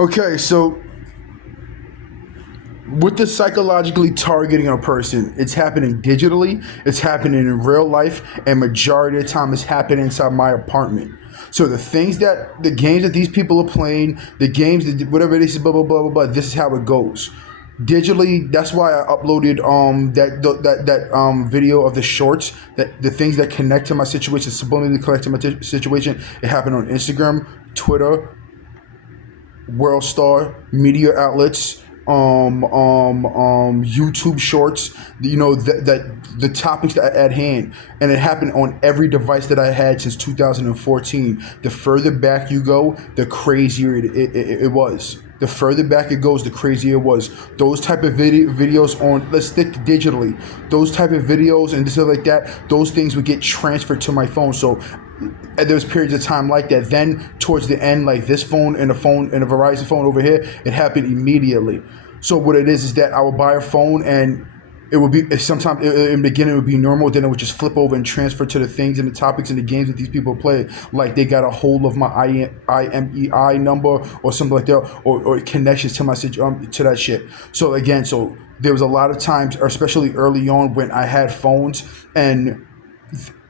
Okay, so with the psychologically targeting a person, it's happening digitally, it's happening in real life, and majority of the time it's happening inside my apartment. So the games that these people are playing, the games that whatever it is, blah blah blah blah blah. This is how it goes. Digitally, that's why I uploaded that video of the shorts, that the things that connect to my situation, subliminally connect to my situation. It happened on Instagram, Twitter, World Star, media outlets, YouTube Shorts. That the topics that at hand, and it happened on every device that I had since 2014. The further back you go, the crazier it was. The further back it goes, the crazier it was. Those type of videos on, let's stick digitally. Those type of videos and stuff like that. Those things would get transferred to my phone. So and there was periods of time like that. Then towards the end, like this phone and a Verizon phone over here, it happened immediately. So what it is that I would buy a phone and it would be sometimes in the beginning it would be normal. Then it would just flip over and transfer to the things and the topics and the games that these people play. Like they got a hold of my IMEI number or something like that, or connections to my to that shit. So again, so there was a lot of times, especially early on when I had phones and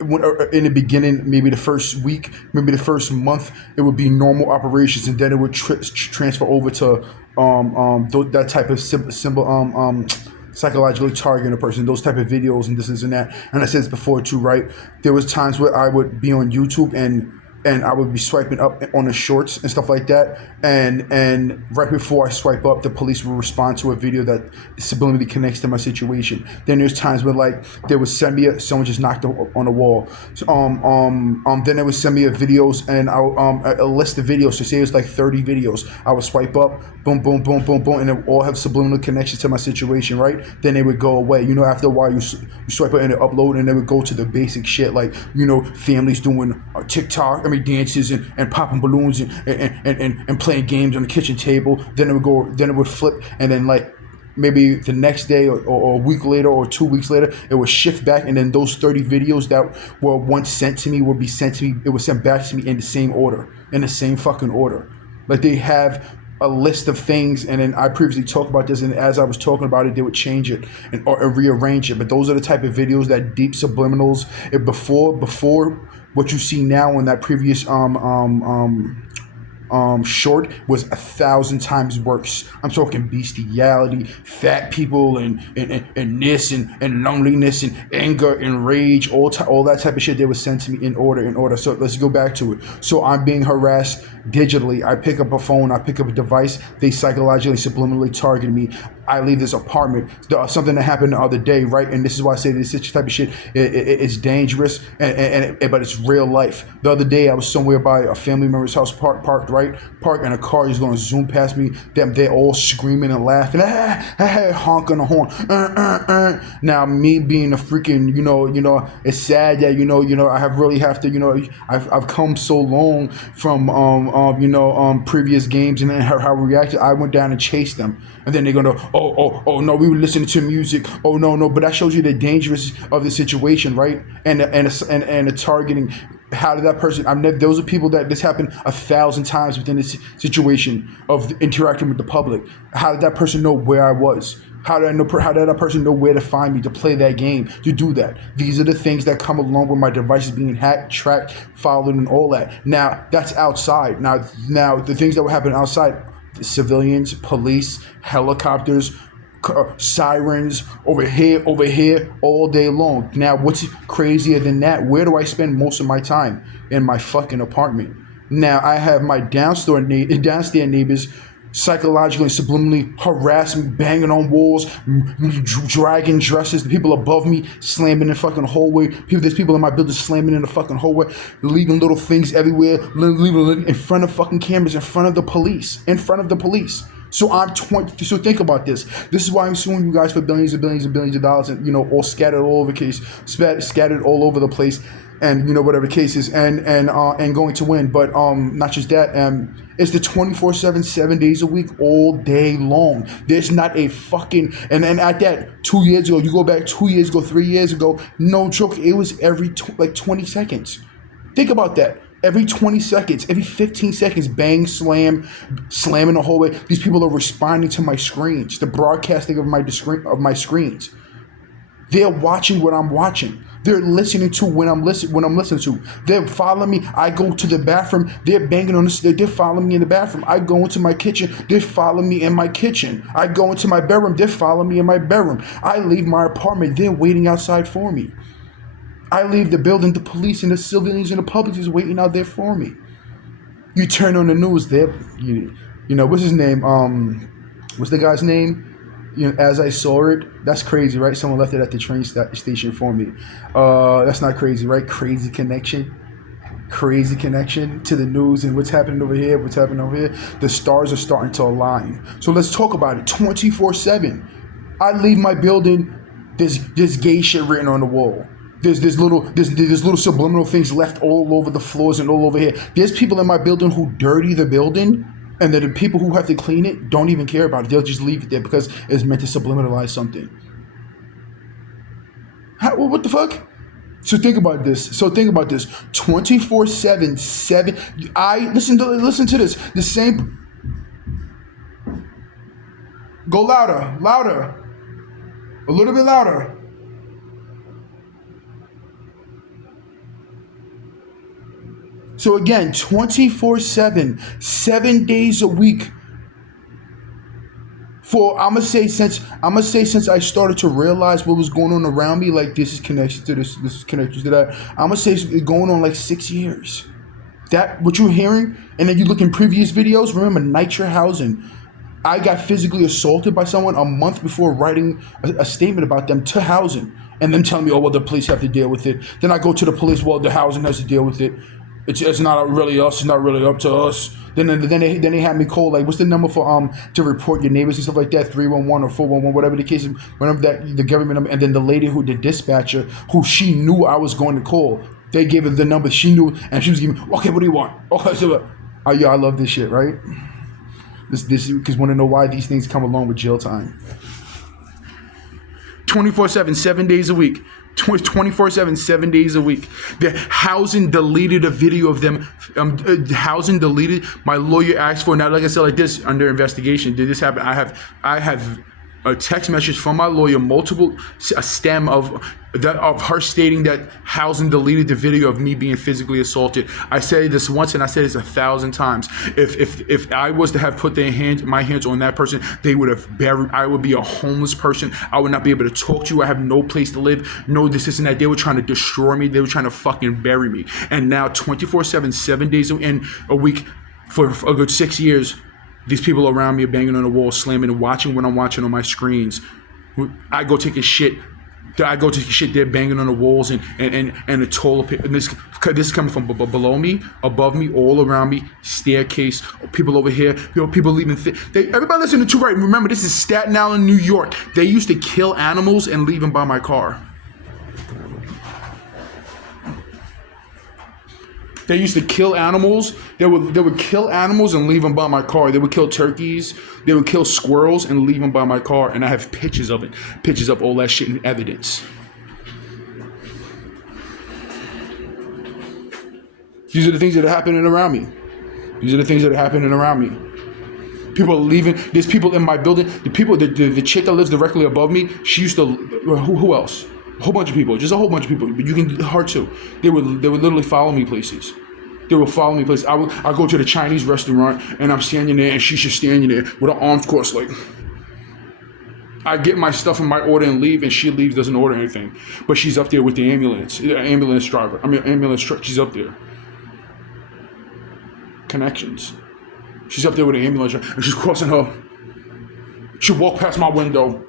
in the beginning, maybe the first week, maybe the first month, it would be normal operations, and then it would transfer over to that type of symbol, psychologically targeting a person, those type of videos and this and that. And I said this before too, right? There was times where I would be on YouTube and I would be swiping up on the shorts and stuff like that. And right before I swipe up, the police will respond to a video that subliminally connects to my situation. Then there's times where like they would send me someone just knocked on a wall. So, then they would send me videos and a list of videos. So say it was like 30 videos. I would swipe up, boom, boom, boom, boom, boom, and they all have subliminal connections to my situation, right? Then they would go away. After a while, you swipe up and they upload, and they would go to the basic shit like families doing TikTok. Dances and popping balloons and playing games on the kitchen table. Then it would flip, and then like maybe the next day or a week later or 2 weeks later, it would shift back, and then those 30 videos that were once sent to me would be sent to me. It was sent back to me in the same order, in the same fucking order. Like they have a list of things, and then I previously talked about this, and as I was talking about it, they would change it or rearrange it. But those are the type of videos that deep subliminals. Before what you see now in that previous short was 1,000 times worse. I'm talking bestiality, fat people, and this and loneliness and anger and rage, all that type of shit. They was sent to me in order. So let's go back to it. So I'm being harassed digitally. I pick up a phone, I pick up a device. They psychologically, subliminally target me. I leave this apartment. Something that happened the other day, right? And this is why I say this type of shit it's dangerous, but it's real life. The other day, I was somewhere by a family member's house, parked, and a car is going to zoom past me. They're all screaming and laughing, honking the horn. Now, me being a freaking, it's sad that I have to, I've come so long from previous games and then how we reacted. I went down and chased them, and then they're gonna, oh no, we were listening to music. Oh no, but that shows you the dangerous of the situation, right? And the targeting. How did that person? Those are people that this happened 1,000 times within this situation of interacting with the public. How did that person know where I was? How did that person know where to find me to play that game, to do that? These are the things that come along with my devices being hacked, tracked, followed, and all that. Now, that's outside. Now the things that were happening outside, civilians, police, helicopters, sirens over here all day long. Now, what's crazier than that? Where do I spend most of my time? In my fucking apartment. Now, I have my downstairs neighbors psychologically and subliminally harass me, banging on walls, dragging dresses. The people above me slamming in the fucking hallway. There's people in my building slamming in the fucking hallway, leaving little things everywhere, leaving in front of fucking cameras, in front of the police. So So think about this. This is why I'm suing you guys for billions and billions and billions of dollars, and all scattered all over scattered all over the place, and whatever cases, and going to win. But not just that. It's the 24/7, 7 days a week, all day long. There's not a fucking and at that 2 years ago, you go back 2 years ago, 3 years ago, no joke, it was every 20 seconds. Think about that. Every 20 seconds, every 15 seconds, bang, slam in the hallway. These people are responding to my screens, the broadcasting of my screens. They're watching what I'm watching. They're listening to when I'm listening to. They're following me. I go to the bathroom. They're banging on this. They're following me in the bathroom. I go into my kitchen. They're following me in my kitchen. I go into my bedroom. They're following me in my bedroom. I leave my apartment. They're waiting outside for me. I leave the building. The police and the civilians and the public is waiting out there for me. You turn on the news. There, you know what's his name? What's the guy's name? As I saw it, that's crazy, right? Someone left it at the train station for me. That's not crazy, right? Crazy connection to the news and what's happening over here, The stars are starting to align. So let's talk about it 24/7. I leave my building, there's gay shit written on the wall. There's little subliminal things left all over the floors and all over here. There's people in my building who dirty the building, and then the people who have to clean it don't even care about it. They'll just leave it there because it's meant to subliminalize something. What the fuck? So think about this. 24/7, 7. Listen to this. The same. Go louder, a little bit louder. So again, 24/7, 7 days a week. I'm gonna say since I started to realize what was going on around me, like this is connected to this is connected to that. I'm gonna say it's going on like 6 years. That what you're hearing, and then you look in previous videos. Remember Nitrohausen? I got physically assaulted by someone a month before writing a statement about them to Hausen, and them telling me, oh well, the police have to deal with it. Then I go to the police, well, the Hausen has to deal with it. It's not really us. It's not really up to us. Then they had me call, like, what's the number for to report your neighbors and stuff like that? 311 or 411, whatever the case is. Whenever that the government number, and then the lady who the dispatcher, who she knew I was going to call, they gave her the number she knew, and she was giving. Okay, what do you want? Okay, so yeah, I love this shit, right? This because want to know why these things come along with jail time. 24/7, 7 days a week. 24/7, 7 days a week. The Hausen deleted a video of them. Hausen deleted. My lawyer asked for, now like I said, like this, under investigation. Did this happen? I have a text message from my lawyer, a stem of her stating that Hausen deleted the video of me being physically assaulted. I said this once and I said this 1,000 times. If I was to have put my hands on that person, they would have buried. I would be a homeless person. I would not be able to talk to you. I have no place to live. No this and that. They were trying to destroy me. They were trying to fucking bury me. And now 24/7, 7 days in a week for a good 6 years. These people around me are banging on the wall, slamming and watching what I'm watching on my screens. I go take a shit. They're banging on the walls and the toilet. And this is coming from below me, above me, all around me. Staircase. People over here. People leaving. Everybody listening to right. Remember, this is Staten Island, New York. They used to kill animals and leave them by my car. They used to kill animals. They would kill animals and leave them by my car. They would kill turkeys. They would kill squirrels and leave them by my car. And I have pictures of it. Pictures of all that shit and evidence. These are the things that are happening around me. People are leaving. There's people in my building. The chick that lives directly above me, she used to, who else? A whole bunch of people, just a whole bunch of people. But you can her too. They would literally follow me places. I go to the Chinese restaurant and I'm standing there and she's just standing there with her arms crossed, like. I get my stuff in my order and leave, and she leaves, doesn't order anything. But she's up there with the ambulance driver. Ambulance truck. She's up there. Connections. She's up there with the ambulance driver, and she's crossing her. She walked past my window.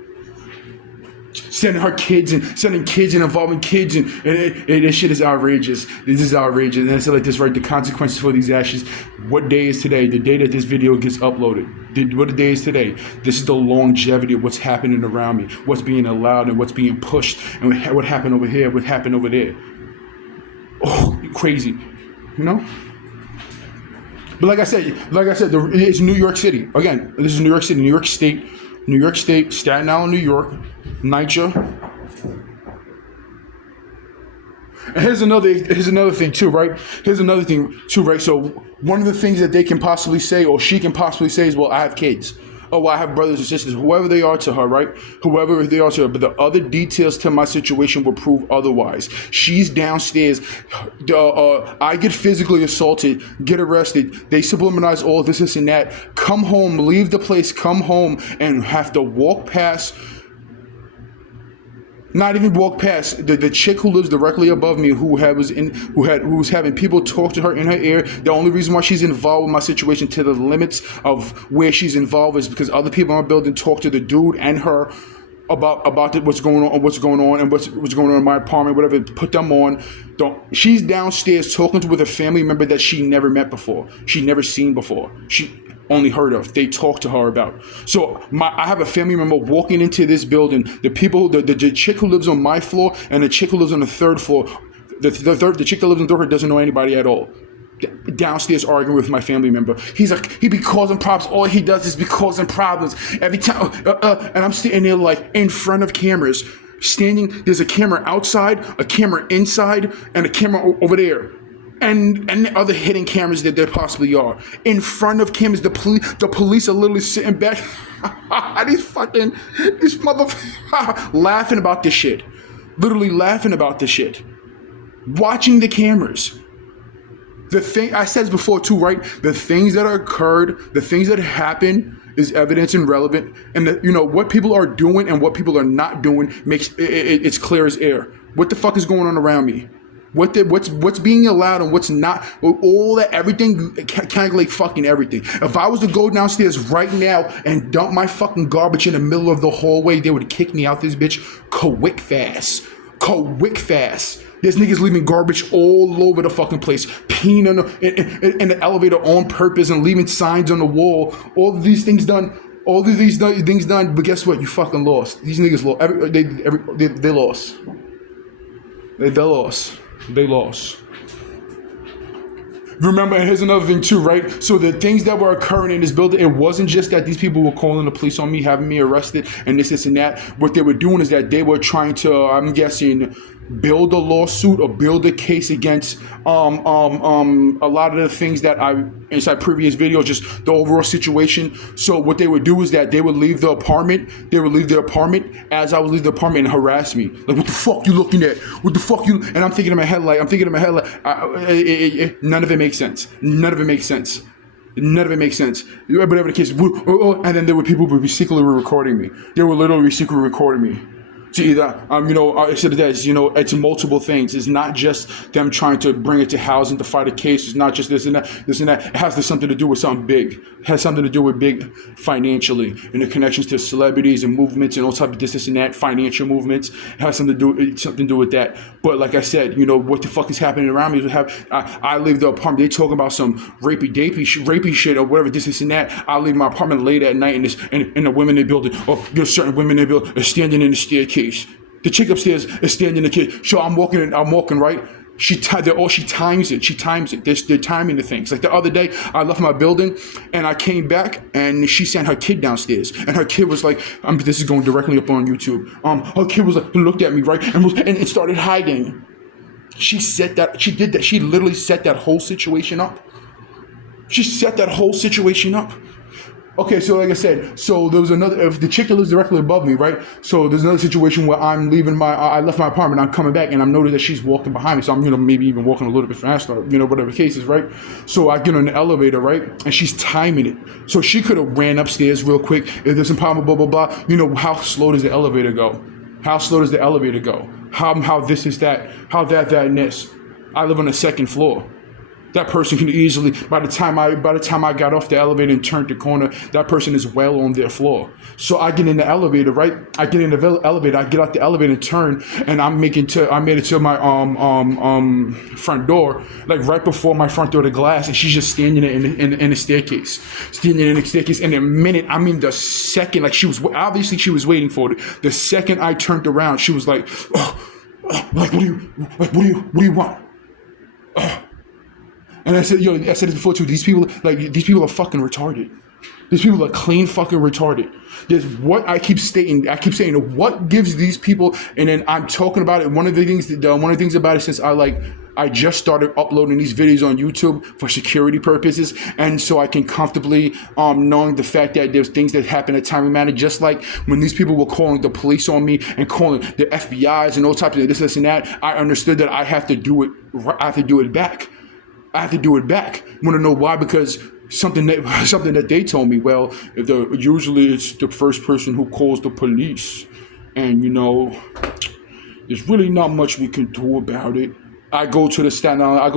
Sending kids and involving kids and this shit is outrageous. This is outrageous. And it's like this, right? The consequences for these actions. What day is today? The day that this video gets uploaded. What day is today? This is the longevity of what's happening around me, what's being allowed and what's being pushed, and what happened over here, what happened over there. Oh, crazy, you know. But like I said, it's New York City. Again, this is New York City, New York State, Staten Island, New York. NYCHA. And here's another thing too, right? So one of the things that they can possibly say, or she can possibly say, is, well, I have kids. Oh, well, I have brothers and sisters, whoever they are to her, right? Whoever they are to her. But the other details to my situation will prove otherwise. She's downstairs. I get physically assaulted, get arrested. They subliminalize all this, and that. Come home, leave the place, come home, and have to walk past. Not even walk past the chick who lives directly above me, who was having people talk to her in her ear. The only reason why she's involved with my situation to the limits of where she's involved is because other people in my building talk to the dude and her about what's going on, and what's going on in my apartment, whatever. Put them on. She's downstairs talking with a family member that she never met before, she never seen before. She only heard of. They talk to her about. So I have a family member walking into this building. The chick who lives on my floor and the chick who lives on the third floor. The chick that lives on the third floor doesn't know anybody at all. Downstairs arguing with my family member. He's like, he be causing problems. All he does is be causing problems every time. And I'm sitting there like in front of cameras. There's a camera outside, a camera inside, and a camera over there. And the other hidden cameras that there possibly are. In front of cameras, the police are literally sitting back. These motherfuckers laughing about this shit. Literally laughing about this shit. Watching the cameras. The thing, I said this before too, right? The things that occurred, the things that happen is evidence and relevant. And what people are doing and what people are not doing makes it's clear as air. What the fuck is going on around me? What's being allowed and what's not, all that, everything, calculate fucking everything. If I was to go downstairs right now and dump my fucking garbage in the middle of the hallway, they would kick me out this bitch quick fast. There's niggas leaving garbage all over the fucking place, peeing in the elevator on purpose and leaving signs on the wall. All of these things done. But guess what? You fucking lost. These niggas lost. They lost. They lost. Remember, and here's another thing too, right? So the things that were occurring in this building, it wasn't just that these people were calling the police on me, having me arrested, and this and that. What they were doing is that they were trying to, I'm guessing, build a lawsuit or build a case against a lot of the things that I inside previous videos, just the overall situation. So what they would do is that they would leave the apartment. As I would leave the apartment and harass me. Like, what the fuck you looking at? What the fuck you? And I'm thinking in my head like, none of it makes sense. None of it makes sense. Whatever the case. And then people would be secretly recording me. They were literally secretly recording me. So either, I said that, it's multiple things. It's not just them trying to bring it to housing to fight a case. It's not just this and that. It has something to do with something big. It has something to do with big financially and the connections to celebrities and movements and all types of this and that, financial movements. It has something to do with that. But like I said, what the fuck is happening around me? I leave the apartment. They talk about some rapey shit or whatever, this and that. I leave my apartment late at night and the women in the building, or there's certain women in the building are standing in the staircase. The chick upstairs is standing in the kitchen. So I'm walking right. She times it. They're timing the things. Like the other day, I left my building and I came back and she sent her kid downstairs. And her kid was like, this is going directly up on YouTube. Her kid was like, looked at me, right? And started hiding. She did that. She literally set that whole situation up. Okay, so like I said, so there was if the chick that lives directly above me, right? So there's another situation where I left my apartment, I'm coming back, and I'm noticing that she's walking behind me, so I'm, maybe even walking a little bit faster, whatever the case is, right? So I get on the elevator, right? And she's timing it. So she could have ran upstairs real quick. If there's some problem, blah, blah, blah. How slow does the elevator go? How this is that, how that and this. I live on the second floor. That person can easily, by the time I got off the elevator and turned the corner, that person is well on their floor. So I get in the elevator, right? I get out the elevator and turn, and I made it to my front door, like right before my front door, the glass, and she's just standing in the staircase. And the second, like she was waiting for it. The second I turned around, she was like, what do you want? And I said this before too. These people are fucking retarded. These people are clean fucking retarded. There's what I keep saying, what gives these people, and then I'm talking about it. One of the things about it, since I just started uploading these videos on YouTube for security purposes, and so I can comfortably knowing the fact that there's things that happen in a timely manner, just like when these people were calling the police on me and calling the FBI's and all types of this and that. I understood that I have to do it. I have to do it back. Want to know why? Because something that they told me. Well, usually it's the first person who calls the police, and there's really not much we can do about it. I go to the Staten Island. I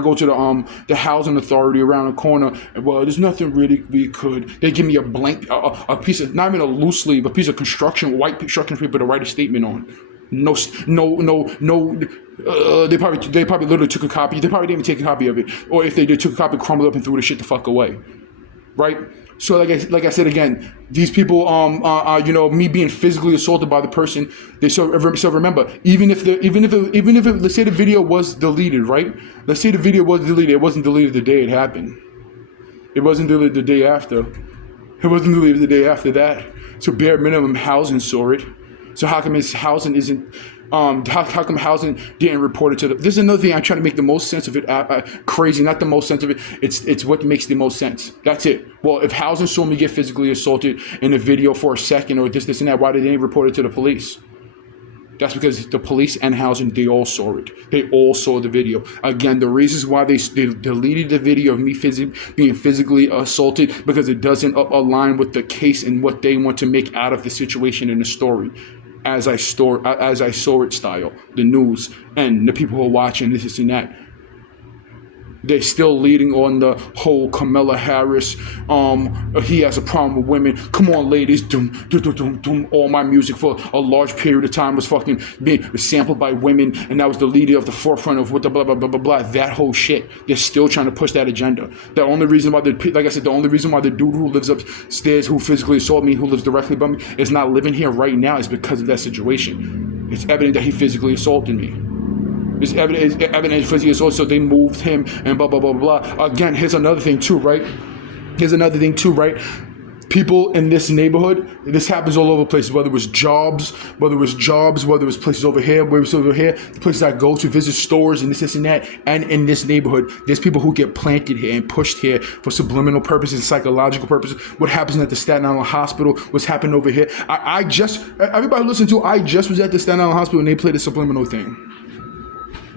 go to the housing authority around the corner. And, well, there's nothing really we could. They give me a blank, a piece of, not even a loose sleeve, a piece of white construction paper to write a statement on. No. They probably literally took a copy. They probably didn't even take a copy of it, or if they did, took a copy, crumbled up, and threw the shit the fuck away. Right. So like I said again, these people, me being physically assaulted by the person. So remember, even if let's say the video was deleted, right? Let's say the video was deleted. It wasn't deleted the day it happened. It wasn't deleted the day after. It wasn't deleted the day after that. So bare minimum, housing saw it. So how come his housing isn't? How come housing didn't report it to the? This is another thing I'm trying to make the most sense of it. Crazy, not the most sense of it. It's what makes the most sense. That's it. Well, if housing saw me get physically assaulted in a video for a second, or this and that, why did they report it to the police? That's because the police and housing, they all saw it. They all saw the video. Again, the reasons why they deleted the video of me being physically assaulted, because it doesn't align with the case and what they want to make out of the situation in the story. As I saw it style, the news and the people who are watching this and that. They're still leading on the whole Kamala Harris. He has a problem with women. Come on, ladies. All my music for a large period of time was fucking being sampled by women, and that was the leader of the forefront of what the blah blah blah blah blah. That whole shit. They're still trying to push that agenda. The only reason why the dude who lives upstairs, who physically assaulted me, who lives directly above me, is not living here right now is because of that situation. It's evident that he physically assaulted me. It's evidence physically assault, so they moved him and blah, blah, blah, blah. Again, here's another thing too, right? People in this neighborhood, this happens all over places, whether it was jobs, whether it was places over here, the places I go to visit stores and this and that. And in this neighborhood, there's people who get planted here and pushed here for subliminal purposes, psychological purposes. What happens at the Staten Island Hospital, what's happened over here. Everybody listen to, I just was at the Staten Island Hospital and they played a subliminal thing.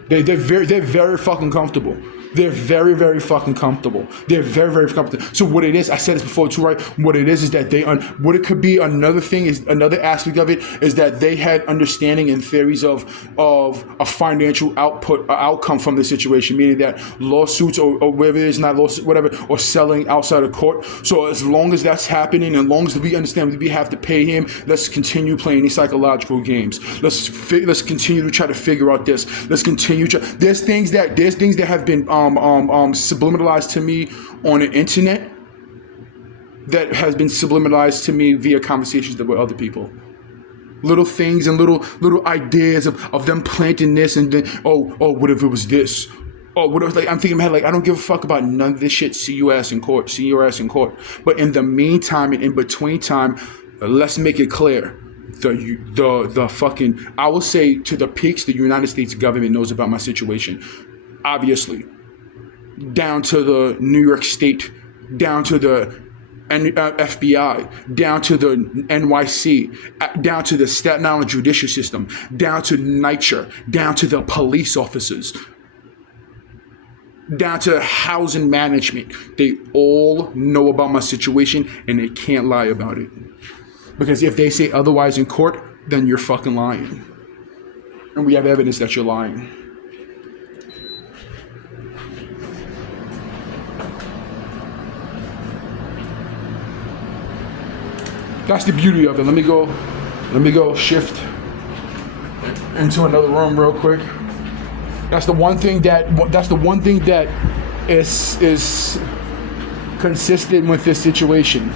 They're very fucking comfortable. They're very, very fucking comfortable. They're very, very comfortable. So what it is, I said this before too, right? What it is that what it could be, another thing is, another aspect of it is that they had understanding and theories of a financial outcome from the situation, meaning that lawsuits or whatever it is, not lawsuits, whatever, or selling outside of court. So as long as that's happening, and as long as we understand we have to pay him, let's continue playing these psychological games. Let's continue to try to figure out this. Let's continue. There's things that have been subliminalized to me on the internet that has been subliminalized to me via conversations with other people. Little things and little ideas of them planting this, and then what if it was this? Oh, what if, I'm thinking in my head, I don't give a fuck about none of this shit. See your ass in court. But in the meantime and in between time, let's make it clear. The fucking, I will say to the peaks, the United States government knows about my situation. Obviously. Down to the New York State, down to the FBI, down to the NYC, down to the Staten Island judicial system, down to NYCHA, down to the police officers, down to housing management. They all know about my situation and they can't lie about it. Because if they say otherwise in court, then you're fucking lying. And we have evidence that you're lying. That's the beauty of it. Let me go shift into another room real quick. That's the one thing that is consistent with this situation.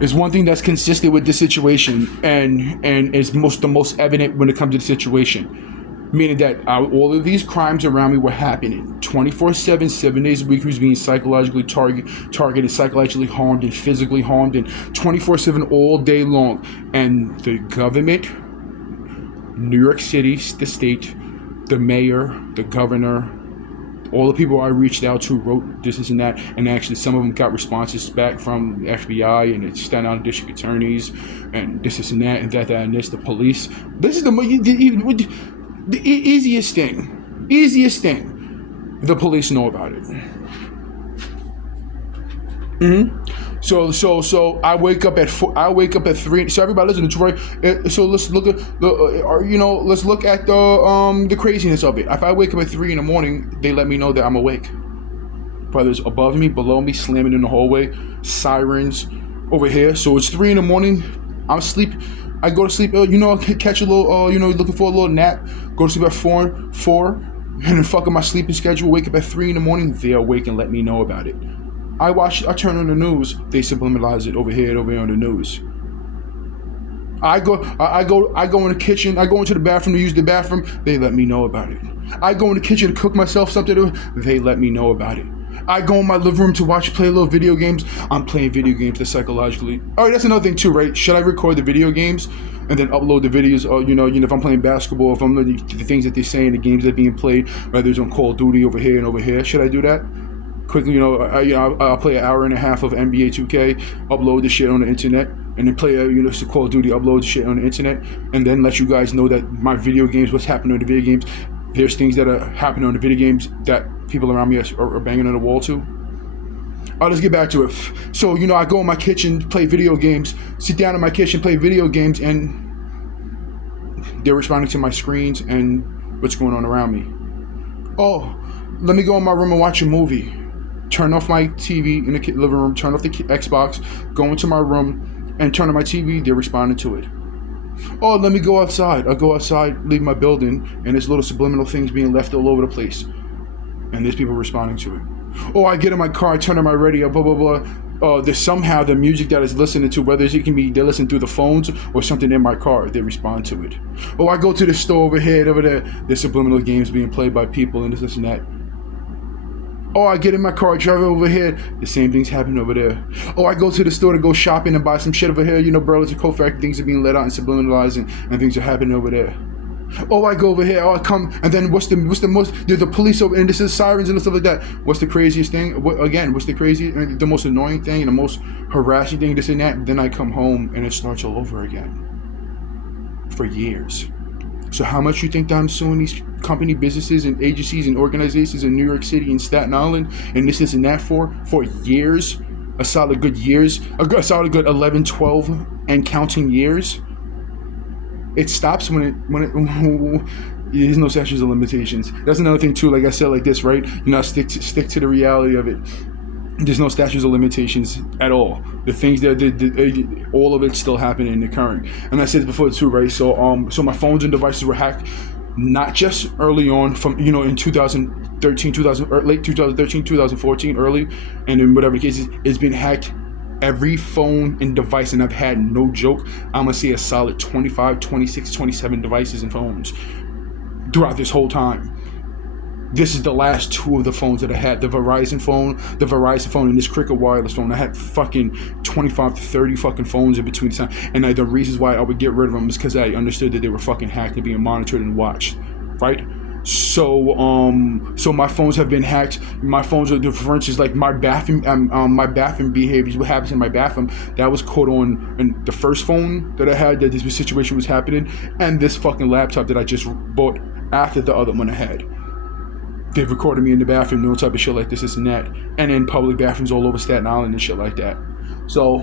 There's one thing that's consistent with this situation and is the most evident when it comes to the situation. Meaning that all of these crimes around me were happening 24/7, 7 days a week. He was being psychologically targeted, psychologically harmed, and physically harmed, and 24/7 all day long. And the government, New York City, the state, the mayor, the governor, all the people I reached out to wrote this and that, and actually some of them got responses back from the FBI and the Staten Island district attorneys, and this and that, and that and this, the police. This is the easiest thing. The police know about it. So I wake up at 4. I wake up at 3. So everybody listen to Troy. So let's look at let's look at the craziness of it. If I wake up at 3 in the morning, they let me know that I'm awake. Brothers above me, below me, slamming in the hallway, sirens over here. So it's 3 in the morning. I'm asleep. I go to sleep. Catch a little. Looking for a little nap. Go to sleep at 4, and then fuck up my sleeping schedule. Wake up at 3 in the morning. They're awake and let me know about it. I turn on the news. They subliminalize it over here on the news. I go in the kitchen. I go into the bathroom to use the bathroom. They let me know about it. I go in the kitchen to cook myself something. They let me know about it. I go in my living room to play little video games. I'm playing video games that psychologically. All right, that's another thing too, right? Should I record the video games and then upload the videos? If I'm playing basketball, if I'm the things that they say in the games that are being played, whether it's on Call of Duty over here and over here, should I do that? Quickly, I'll play an hour and a half of NBA 2K, upload the shit on the internet, and then play Call of Duty, upload the shit on the internet, and then let you guys know that my video games, what's happening on the video games. There's things that are happening on the video games that people around me are banging on the wall to. Let's get back to it. So, I go in my kitchen, play video games, sit down in my kitchen, play video games, and they're responding to my screens and what's going on around me. Oh, let me go in my room and watch a movie. Turn off my TV in the living room, turn off the Xbox, go into my room, and turn on my TV. They're responding to it. Oh, let me go outside. I go outside, leave my building, and there's little subliminal things being left all over the place. And there's people responding to it. Oh, I get in my car, I turn on my radio, blah, blah, blah. There's somehow the music that is listening to, whether it can be they listen through the phones or something in my car, they respond to it. Oh, I go to the store over there, there's subliminal games being played by people and this and that. Oh, I get in my car, drive over here, the same thing's happening over there. Oh, I go to the store to go shopping and buy some shit over here, Burlington Coat Factory, things are being let out and subliminalized and things are happening over there. Oh, I go over here, I come, and then what's the most, there's the police over, and this is sirens and stuff like that. What's the craziest thing? What's the craziest, the most annoying thing, and the most harassing thing, this and that? Then I come home and it starts all over again. For years. So how much you think that I'm suing these company businesses and agencies and organizations in New York City and Staten Island and this and that for years? A solid good years? A solid good 11, 12 and counting years? It stops when it there's no statutes of limitations. That's another thing too, like I said, like this, right? Stick to the reality of it. There's no statutes of limitations at all. The things that all of it's still happening and occurring. And I said before too, right? So my phones and devices were hacked, not just early on from in 2013, late 2013, 2014, early, and in whatever the case is, it's been hacked. Every phone and device, and I've had, no joke, I'm gonna say a solid 25, 26, 27 devices and phones throughout this whole time. This is the last 2 of the phones that I had. The Verizon phone and this Cricket wireless phone. I had fucking 25 to 30 fucking phones in between time. And the reasons why I would get rid of them is because I understood that they were fucking hacked and being monitored and watched, right? So my phones have been hacked. My phones are, for instance, like my bathroom behaviors, what happens in my bathroom, that was caught on the first phone that I had, that this situation was happening, and this fucking laptop that I just bought after the other one I had. They've recorded me in the bathroom, no type of shit like this and that, and in public bathrooms all over Staten Island and shit like that. So,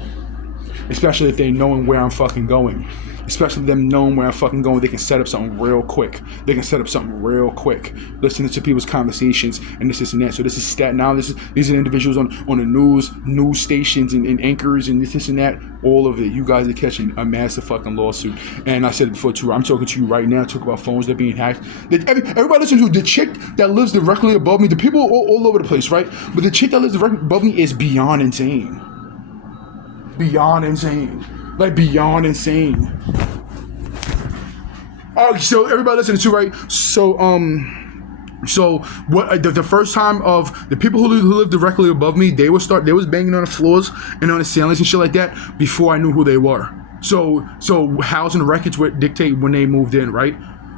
especially if they knowing where I'm fucking going. Especially them knowing where I'm fucking going, they can set up something real quick. Listening to people's conversations and this and that. So this is Staten Island. These are individuals on the news stations and anchors and this and that. All of it. You guys are catching a massive fucking lawsuit. And I said it before too, I'm talking to you right now. Talk about phones that are being hacked. Everybody listen to the chick that lives directly above me. The people all over the place, right? But the chick that lives directly above me is beyond insane. Beyond insane. Oh, so everybody listening to, right? So what the first time of the people who lived directly above me, they was banging on the floors and on the ceilings and shit like that before I knew who they were. So housing records would dictate when they moved in, right?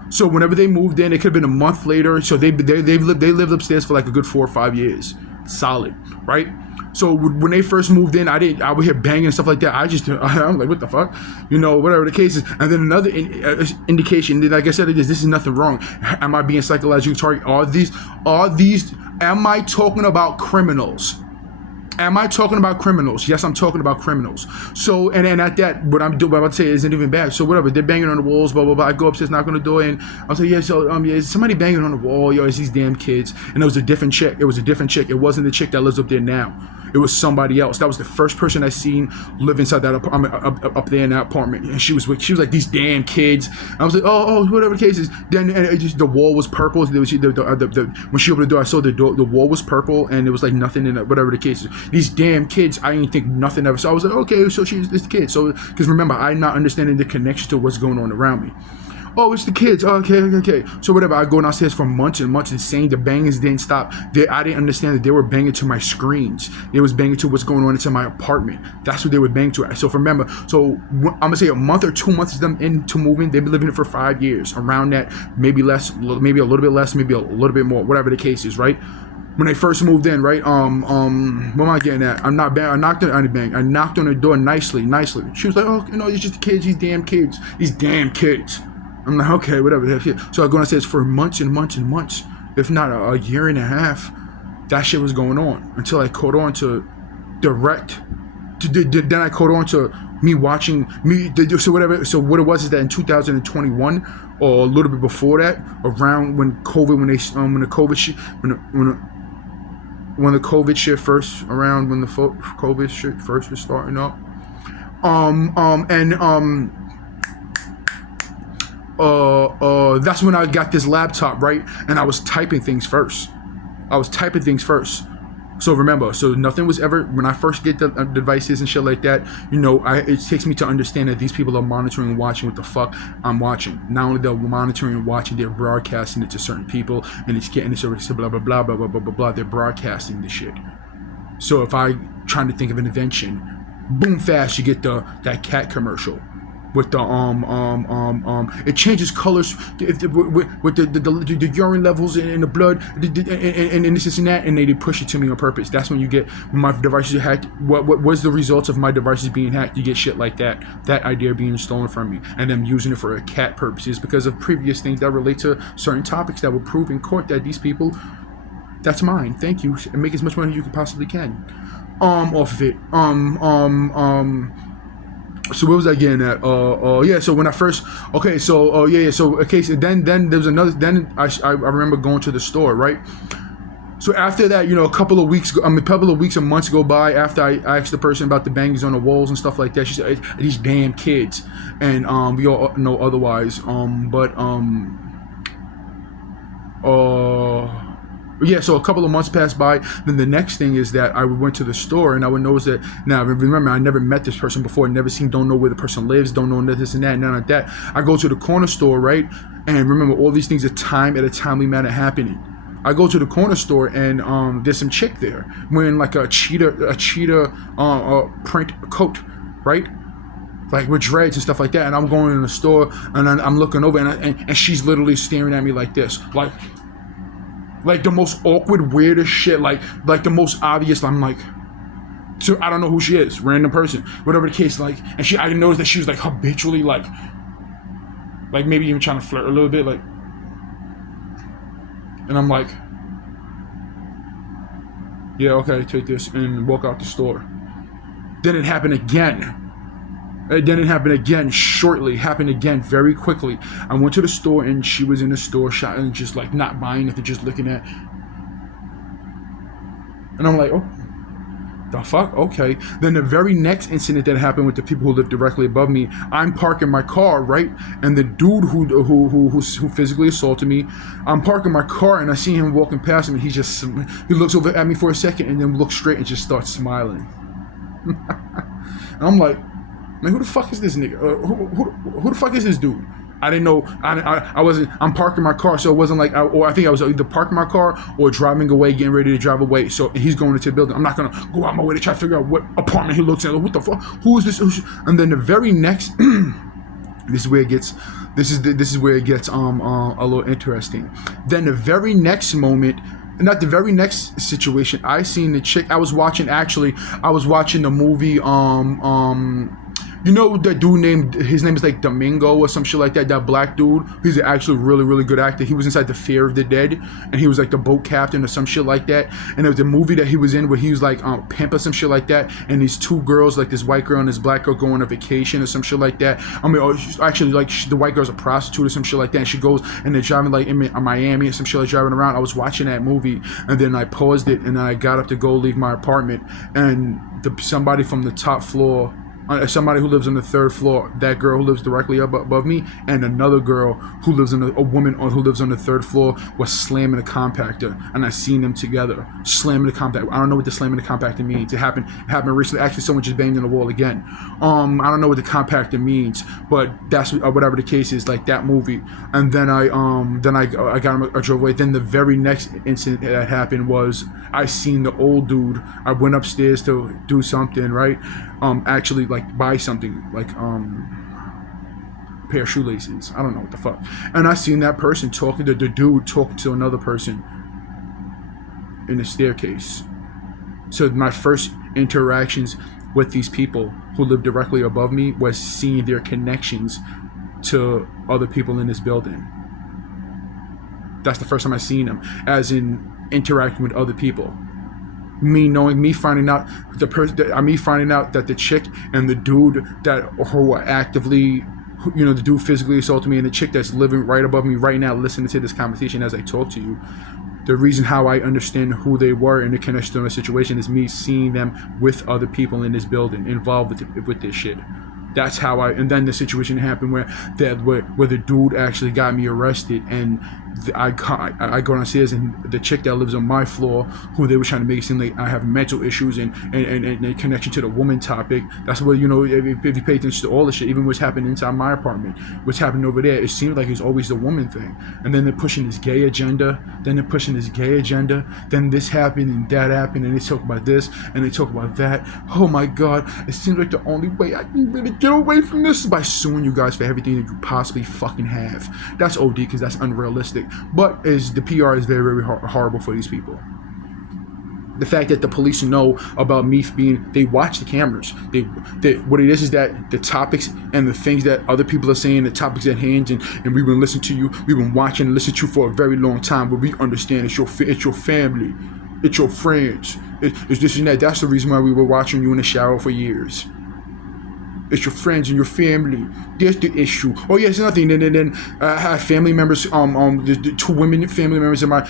So whenever they moved in, it could have been a month later. So they lived upstairs for like a good 4 or 5 years, solid, right? So when they first moved in, I would hear banging and stuff like that. I'm like, what the fuck, whatever the case is. And then another indication, like I said, this is nothing wrong. Am I being psychologically targeted? Am I talking about criminals? Am I talking about criminals? Yes, I'm talking about criminals. So, and at that, what I'm about to say isn't even bad. So whatever, they're banging on the walls, blah, blah, blah. I go upstairs, knock on the door, and I was like, yeah, so, yeah, is somebody banging on the wall? Yo, it's these damn kids. And it was a different chick. It wasn't the chick that lives up there now. It was somebody else. That was the first person I seen live inside that apartment, up there in that apartment. And she was like, these damn kids. And I was like, oh, whatever the case is. Then and the wall was purple. When she opened the door, I saw the wall was purple, and there was like nothing in it, whatever the case is. These damn kids, I didn't think nothing of it. So I was like, okay, so it's the kid. So, because remember, I'm not understanding the connection to what's going on around me. Oh, it's the kids. Oh, okay. So whatever, I go downstairs for months and months and saying the bangings didn't stop. I didn't understand that they were banging to my screens. They was banging to what's going on inside my apartment. That's what they were banging to. So remember, I'm gonna say a month or 2 months of them into moving. They've been living it for 5 years, around that, maybe less, maybe a little bit less, maybe a little bit more, whatever the case is, right? When they first moved in, right? What am I getting at? I knocked on the door nicely. She was like, oh, it's just the kids, these damn kids. I'm like, okay, whatever. So I go downstairs for months and months and months, if not a year and a half. That shit was going on until I caught on to then I caught on to me watching me. So whatever. So what it was is that in 2021 or a little bit before that, around when the COVID shit first, around when the COVID shit first was starting up, that's when I got this laptop, right? And I was typing things first. So remember, nothing was ever, when I first get the devices and shit like that, it takes me to understand that these people are monitoring and watching what the fuck I'm watching. Not only they're monitoring and watching, they're broadcasting it to certain people, and it's getting this blah, blah, blah, blah, blah, blah, blah, blah. They're broadcasting this shit. So if I trying to think of an invention, boom, fast, you get that cat commercial. With the it changes colors with the urine levels in the blood and this and that, and they push it to me on purpose. That's when you get, when my devices are hacked. What was the results of my devices being hacked? You get shit like that idea being stolen from me, and them using it for cat purposes because of previous things that relate to certain topics that will prove in court that these people, that's mine. Thank you, and make as much money as you possibly can off of it. So what was I getting at? Yeah. So when I first, okay. So yeah. So okay. So then there was another. Then I remember going to the store, right? So after that, a couple of weeks and months go by after I asked the person about the bangers on the walls and stuff like that. She said, these damn kids, and we all know otherwise. Yeah, so a couple of months passed by. Then the next thing is that I went to the store, and I would notice that, now remember, I never met this person before, don't know where the person lives, don't know this and that, none of that. I go to the corner store, right? And remember, all these things are at a timely manner happening. I go to the corner store, and there's some chick there wearing like a cheetah print coat, right? Like with dreads and stuff like that. And I'm going in the store, and I'm looking over, and she's literally staring at me like this, like the most awkward, weirdest shit, like the most obvious. I'm like, so I don't know who she is, random person, whatever the case. Like, and I noticed that she was like habitually like maybe even trying to flirt a little bit, like. And I'm like, yeah, okay, take this, and walk out the store. Then it happened again. Shortly, happened again, very quickly. I went to the store, and she was in the store shopping, just like not buying nothing, just looking at. And I'm like, oh, the fuck? Okay. Then the very next incident that happened with the people who live directly above me, I'm parking my car, right? And the dude who physically assaulted me, I'm parking my car, and I see him walking past me, and he looks over at me for a second, and then looks straight and just starts smiling. And I'm like, man, who the fuck is this nigga? Who the fuck is this dude? I didn't know. I wasn't. I'm parking my car, so it wasn't like. Or I think I was either parking my car or driving away, getting ready to drive away. So he's going into the building. I'm not gonna go out my way to try to figure out what apartment he looks at. Like, what the fuck? Who is this? And then the very next. This is where it gets. This is where it gets a little interesting. Then the very next moment. Not the very next situation. I seen the chick. I was watching the movie. You know that dude named, his name is like Domingo or some shit like that. That black dude. He's actually really, really good actor. He was inside The Fear of the Dead, and he was like the boat captain or some shit like that. And there was a movie that he was in where he was like pimp or some shit like that. And these two girls, like this white girl and this black girl, go on a vacation or some shit like that. I mean, actually, like the white girl's a prostitute or some shit like that. And she goes and they're driving like in Miami or some shit, like driving around. I was watching that movie, and then I paused it, and then I got up to go leave my apartment, and somebody from the top floor. Somebody who lives on the third floor, that girl who lives directly above me, and another girl who lives on a woman who lives on the third floor was slamming a compactor, and I seen them together slamming the compactor. I don't know what the slamming the compactor means. It happened recently. Actually, someone just banged on the wall again. I don't know what the compactor means, but that's whatever the case is. Like that movie, and then I drove away. Then the very next incident that happened was I seen the old dude. I went upstairs to do something, right? Actually like buy something like a pair of shoelaces. I don't know what the fuck. And I seen that person talking to the dude talking to another person in the staircase. So my first interactions with these people who live directly above me was seeing their connections to other people in this building. That's the first time I seen them, as in interacting with other people. Me finding out that the chick and the dude that who were actively, you know, the dude physically assaulted me, and the chick that's living right above me right now listening to this conversation as I talk to you. The reason how I understand who they were and the connection to the situation is me seeing them with other people in this building involved with this shit. That's how and then the situation happened where the dude actually got me arrested, and I go downstairs, and the chick that lives on my floor, who they were trying to make it seem like I have mental issues and connection to the woman topic. That's what, you know, if you pay attention to all the shit, even what's happening inside my apartment, what's happening over there, it seems like it's always the woman thing. And then they're pushing this gay agenda, then this happened and that happened, and they talk about this and they talk about that. Oh my God, it seems like the only way I can really get away from this is by suing you guys for everything that you possibly fucking have. That's OD, because that's unrealistic. But the PR is very, very horrible for these people. The fact that the police know about me they watch the cameras. What it is that the topics and the things that other people are saying, the topics at hand, and we've been listening to you, we've been watching and listening to you for a very long time, but we understand it's your family, it's your friends, it's this and that. That's the reason why we were watching you in the shower for years. It's your friends and your family. That's the issue. Oh yeah, it's nothing. And then I have family members. The two women family members in my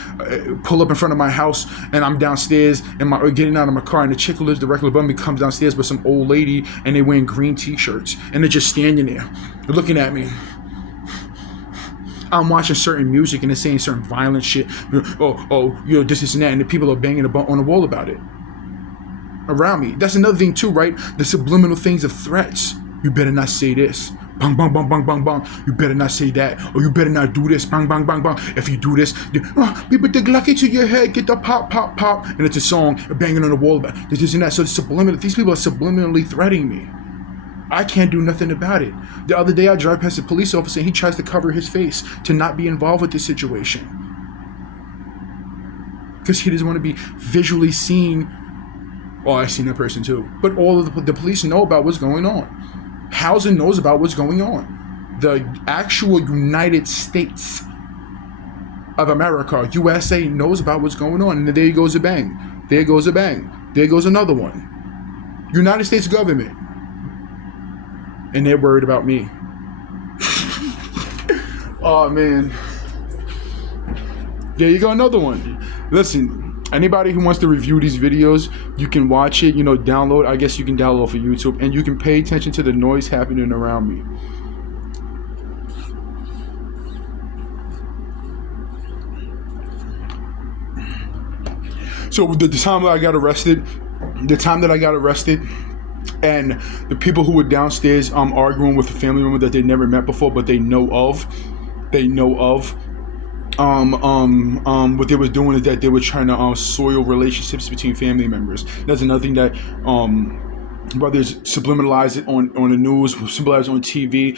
pull up in front of my house, and I'm downstairs and getting out of my car, and the chick who lives directly above me comes downstairs with some old lady, and they wearing green t-shirts, and they're just standing there, looking at me. I'm watching certain music, and they're saying certain violent shit. Oh, you know, this and that, and the people are banging on the wall about it around me. That's another thing too, right? The subliminal things of threats. You better not say this. Bang, bang, bang, bang, bang, bang. You better not say that. Or you better not do this. Bang, bang, bang, bang. If you do this, people dig lucky to your head. Get the pop, pop, pop. And it's a song banging on the wall about this and that. So these people are subliminally threatening me. I can't do nothing about it. The other day I drive past a police officer, and he tries to cover his face to not be involved with this situation, because he doesn't want to be visually seen. Oh, I've seen that person too. But all of the police know about what's going on. Housing knows about what's going on. The actual United States of America, USA, knows about what's going on. And there goes a bang. There goes a bang. There goes another one. United States government. And they're worried about me. Oh, man. There you go, another one. Listen. Anybody who wants to review these videos, you can watch it, download. I guess you can download for YouTube, and you can pay attention to the noise happening around me. So the time that I got arrested, And the people who were downstairs arguing with a family member that they never met before, but they know of, what they was doing is that they were trying to soil relationships between family members. That's another thing that brothers subliminalize it on the news, symbolize on TV,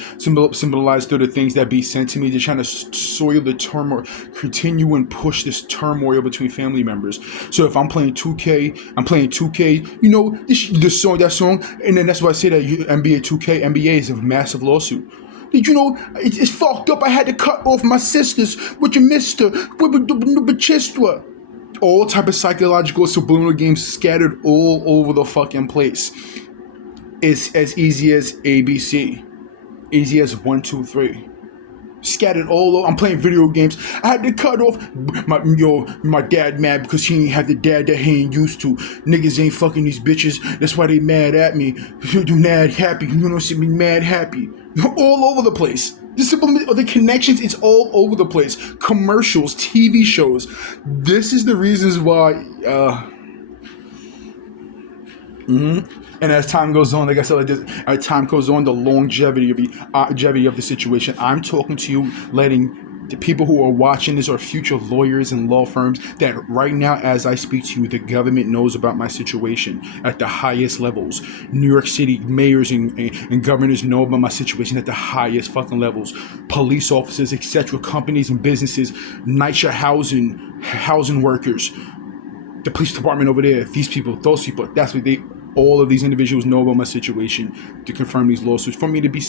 symbolize through the things that be sent to me. They're trying to soil the turmoil, continue and push this turmoil between family members. So if I'm playing 2K, you know, that song, and then that's why I say that NBA 2K, NBA is a massive lawsuit. Did you know it's fucked up? I had to cut off my sisters with your mister, with Bachistra. All type of psychological subliminal games scattered all over the fucking place. It's as easy as ABC, easy as 1, 2, 3. Scattered all over. I'm playing video games. I had to cut off my dad mad because he ain't have the dad that he ain't used to. Niggas ain't fucking these bitches. That's why they mad at me. They're mad happy. You know, see me mad happy. All over the place. The connections, it's all over the place. Commercials, TV shows. This is the reasons why. And as time goes on, like I said, as time goes on, the longevity of the situation. I'm talking to you, letting the people who are watching this are future lawyers and law firms that right now, as I speak to you, the government knows about my situation at the highest levels. New York City mayors and governors know about my situation at the highest fucking levels. Police officers, etc., companies and businesses, NYCHA housing workers, the police department over there, these people, those people, that's what all of these individuals know about my situation to confirm these lawsuits. For me to be,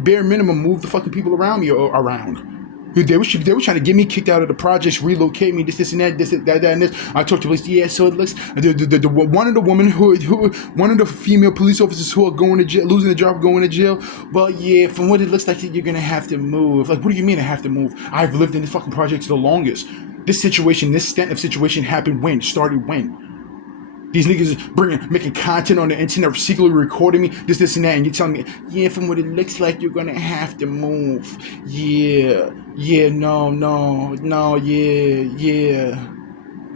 bare minimum, move the fucking people around me around. They were trying to get me kicked out of the projects, relocate me, this and that, that, and this. I talked to police. Yeah, so it looks one of the female police officers who are going to jail, losing their job, going to jail. Well, yeah, from what it looks like, you're gonna have to move. Like, what do you mean I have to move? I've lived in this fucking projects the longest. This extent of situation happened started when. These niggas making content on the internet, secretly recording me, this and that, and you're telling me, yeah, from what it looks like, you're gonna have to move. Yeah, no, yeah.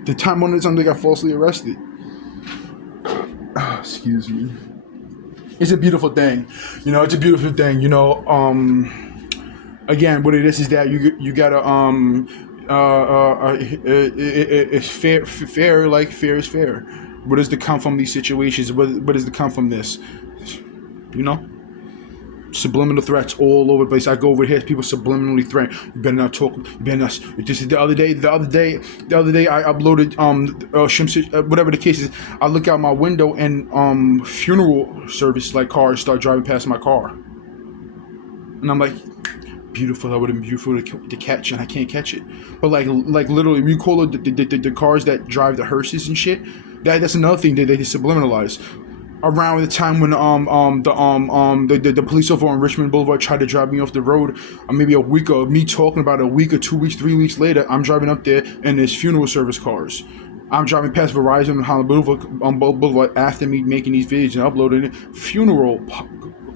The time on the time they got falsely arrested. Excuse me. It's a beautiful thing, It's a beautiful thing, Again, what it is that you gotta it's fair. Like fair is fair. What does the come from these situations? What does the come from this? Subliminal threats all over the place. I go over here, people subliminally threaten. You better not talk. You better not. Just the other day, I uploaded whatever the case is. I look out my window and funeral service like cars start driving past my car, and I'm like, beautiful. That would have been beautiful to catch, and I can't catch it. But like literally, we call it the cars that drive the hearses and shit. That's another thing that they subliminalize. Around the time when the police officer on Richmond Boulevard tried to drive me off the road, maybe a week of me talking about a week or 2 weeks, 3 weeks later, I'm driving up there and there's funeral service cars. I'm driving past Verizon and Holland Boulevard after me making these videos and uploading it. Funeral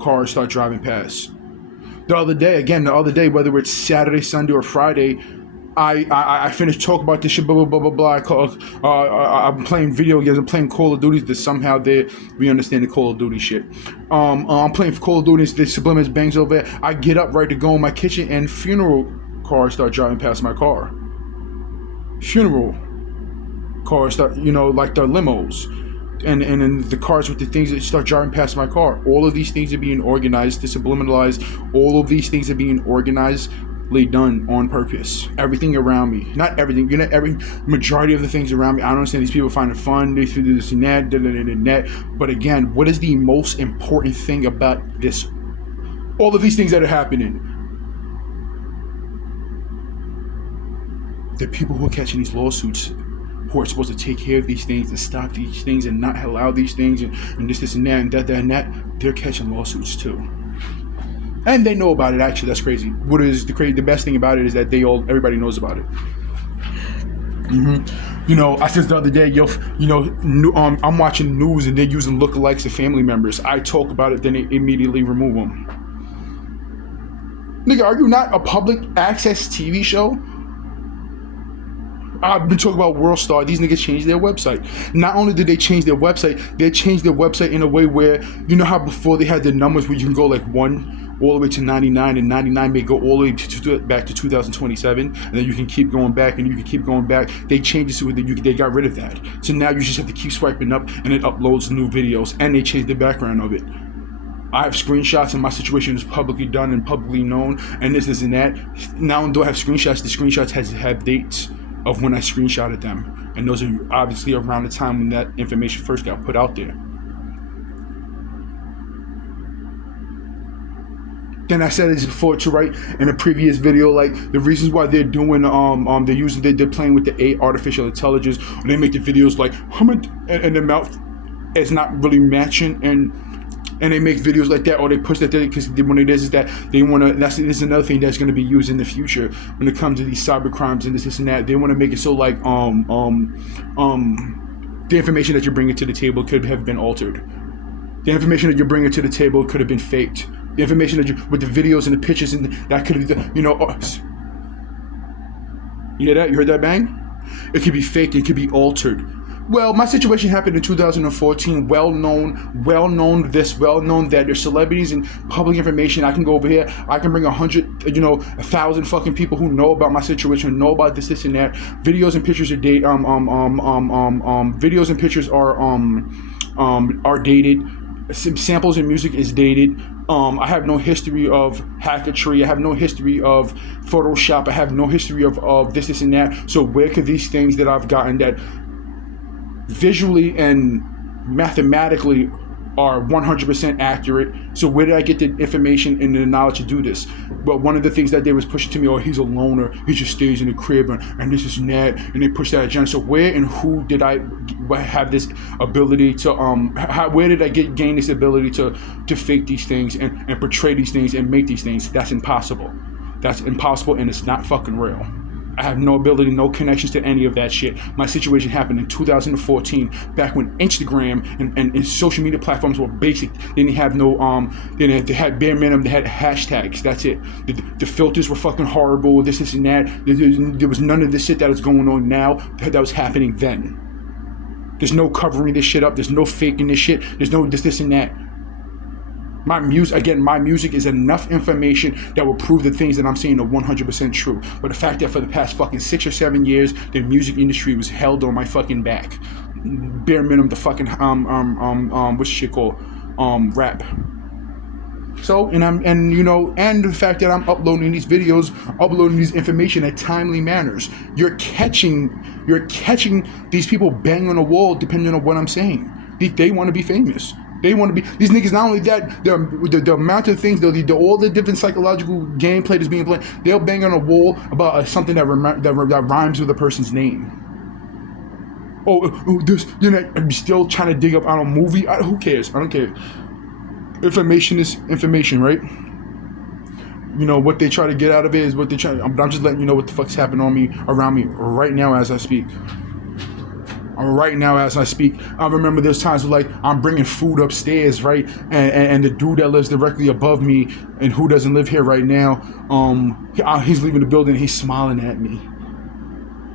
cars start driving past. The other day, whether it's Saturday, Sunday, or Friday, I finished talking about this shit, blah, blah, blah, blah, blah. I'm playing video games, I'm playing Call of Duty, that somehow we understand the Call of Duty shit. I'm playing Call of Duty, the subliminals bangs over there. I get up right to go in my kitchen, and funeral cars start driving past my car. Funeral cars start, like the limos. And then the cars with the things that start driving past my car. All of these things are being organized to subliminalize. All of these things are being organizedly done on purpose. Everything around me. Not everything. Every majority of the things around me. I don't understand these people find it fun. They do this and that. But again, what is the most important thing about this? All of these things that are happening. The people who are catching these lawsuits, who are supposed to take care of these things and stop these things and not allow these things and this and that and that and that, they're catching lawsuits too. And they know about it, actually. That's crazy. What is the best thing about it is that everybody knows about it. I said the other day, I'm watching the news and they're using lookalikes of family members. I talk about it, then they immediately remove them. Nigga, are you not a public access TV show? I've been talking about World Star. These niggas changed their website. Not only did they change their website, they changed their website in a way where, you know how before they had the numbers where you can go like 1 all the way to 99, and 99 may go all the way back to 2027, and then you can keep going back and you can keep going back. They changed it so that they got rid of that. So now you just have to keep swiping up and it uploads new videos, and they changed the background of it. I have screenshots, and my situation is publicly done and publicly known, and this and that. Now, though I have screenshots, the screenshots have dates of when I screenshotted them, and those are obviously around the time when that information first got put out there. Then I said this before to right in a previous video, like the reasons why they're doing they're playing with the artificial intelligence, or they make the videos like and the mouth is not really matching, and they make videos like that, or they push that because what it is that they want to. This is another thing that's going to be used in the future when it comes to these cyber crimes and this and that. They want to make it so like the information that you're bringing to the table could have been altered. The information that you're bringing to the table could have been faked. The information that with the videos and the pictures and that could have, you know. You hear that? You heard that bang? It could be faked. It could be altered. Well, my situation happened in 2014. Well known that there's celebrities and public information. I can go over here. I can bring 100, 1,000 fucking people who know about my situation, know about this and that. Videos and pictures are dated. Videos and pictures are dated. Samples and music is dated. I have no history of hacketry. I have no history of Photoshop. I have no history of this and that. So where could these things that I've gotten that visually and mathematically are 100% accurate? So where did I get the information and the knowledge to do this? But one of the things that they was pushing to me, oh, he's a loner, he just stays in the crib and this and that, and they push that agenda. So where and who did I have this ability to where did I gain this ability to fake these things and portray these things and make these things? That's impossible. That's impossible, and it's not fucking real. I have no ability, no connections to any of that shit. My situation happened in 2014, back when Instagram and social media platforms were basic. They didn't have no, they had bare minimum, they had hashtags, that's it. The filters were fucking horrible, this and that. There was none of this shit that is going on now that was happening then. There's no covering this shit up, there's no faking this shit, there's no this and that. My music is enough information that will prove the things that I'm saying are 100% true. But the fact that for the past fucking 6 or 7 years, the music industry was held on my fucking back. Bare minimum, the fucking what's shit called rap. So and the fact that I'm uploading these videos, uploading these information at timely manners. You're catching these people banging on the wall depending on what I'm saying. They want to be famous. They want to be these niggas. Not only that, the amount of things, all the different psychological gameplay that's being played. They'll bang on a wall about something that rhymes with a person's name. I'm still trying to dig up on a movie. Who cares? I don't care. Information is information, right? You know what they try to get out of it is what they try. I'm just letting you know what the fuck's happening around me right now as I speak. I remember there's times where like I'm bringing food upstairs, right, and the dude that lives directly above me and who doesn't live here right now, he's leaving the building, he's smiling at me.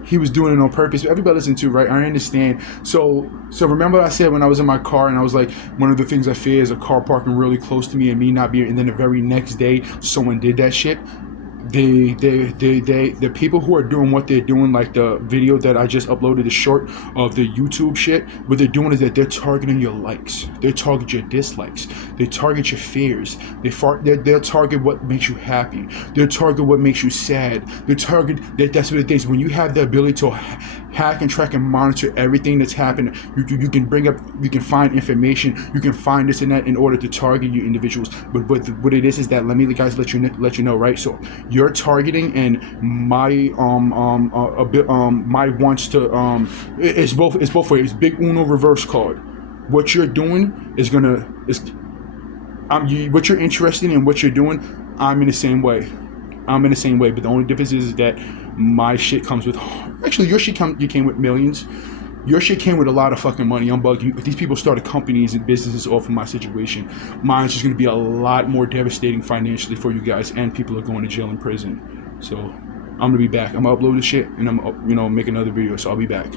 He was doing it on purpose. Everybody listen to, right? I understand. So remember I said when I was in my car and I was like, one of the things I fear is a car parking really close to me and me not being, and then the very next day someone did that shit. The people who are doing what they're doing, like the video that I just uploaded, the short of the YouTube shit, what they're doing is that they're targeting your likes, they target your dislikes, they target your fears, they'll target what makes you happy, they'll target what makes you sad, that's what it is. When you have the ability to hack and track and monitor everything that's happening, you can find information, you can find this and that in order to target you individuals. But what it is that let me guys let you know, right? So your targeting and my my wants to it's both ways. Big Uno reverse card. What you're doing what you're interested in, what you're doing, I'm in the same way. But the only difference is that my shit comes with, actually your shit came with millions. Your shit came with a lot of fucking money. If these people started companies and businesses off of my situation, mine's just going to be a lot more devastating financially for you guys, and people are going to jail and prison. So I'm gonna be back. I'm gonna upload this shit and I'm, make another video. So I'll be back.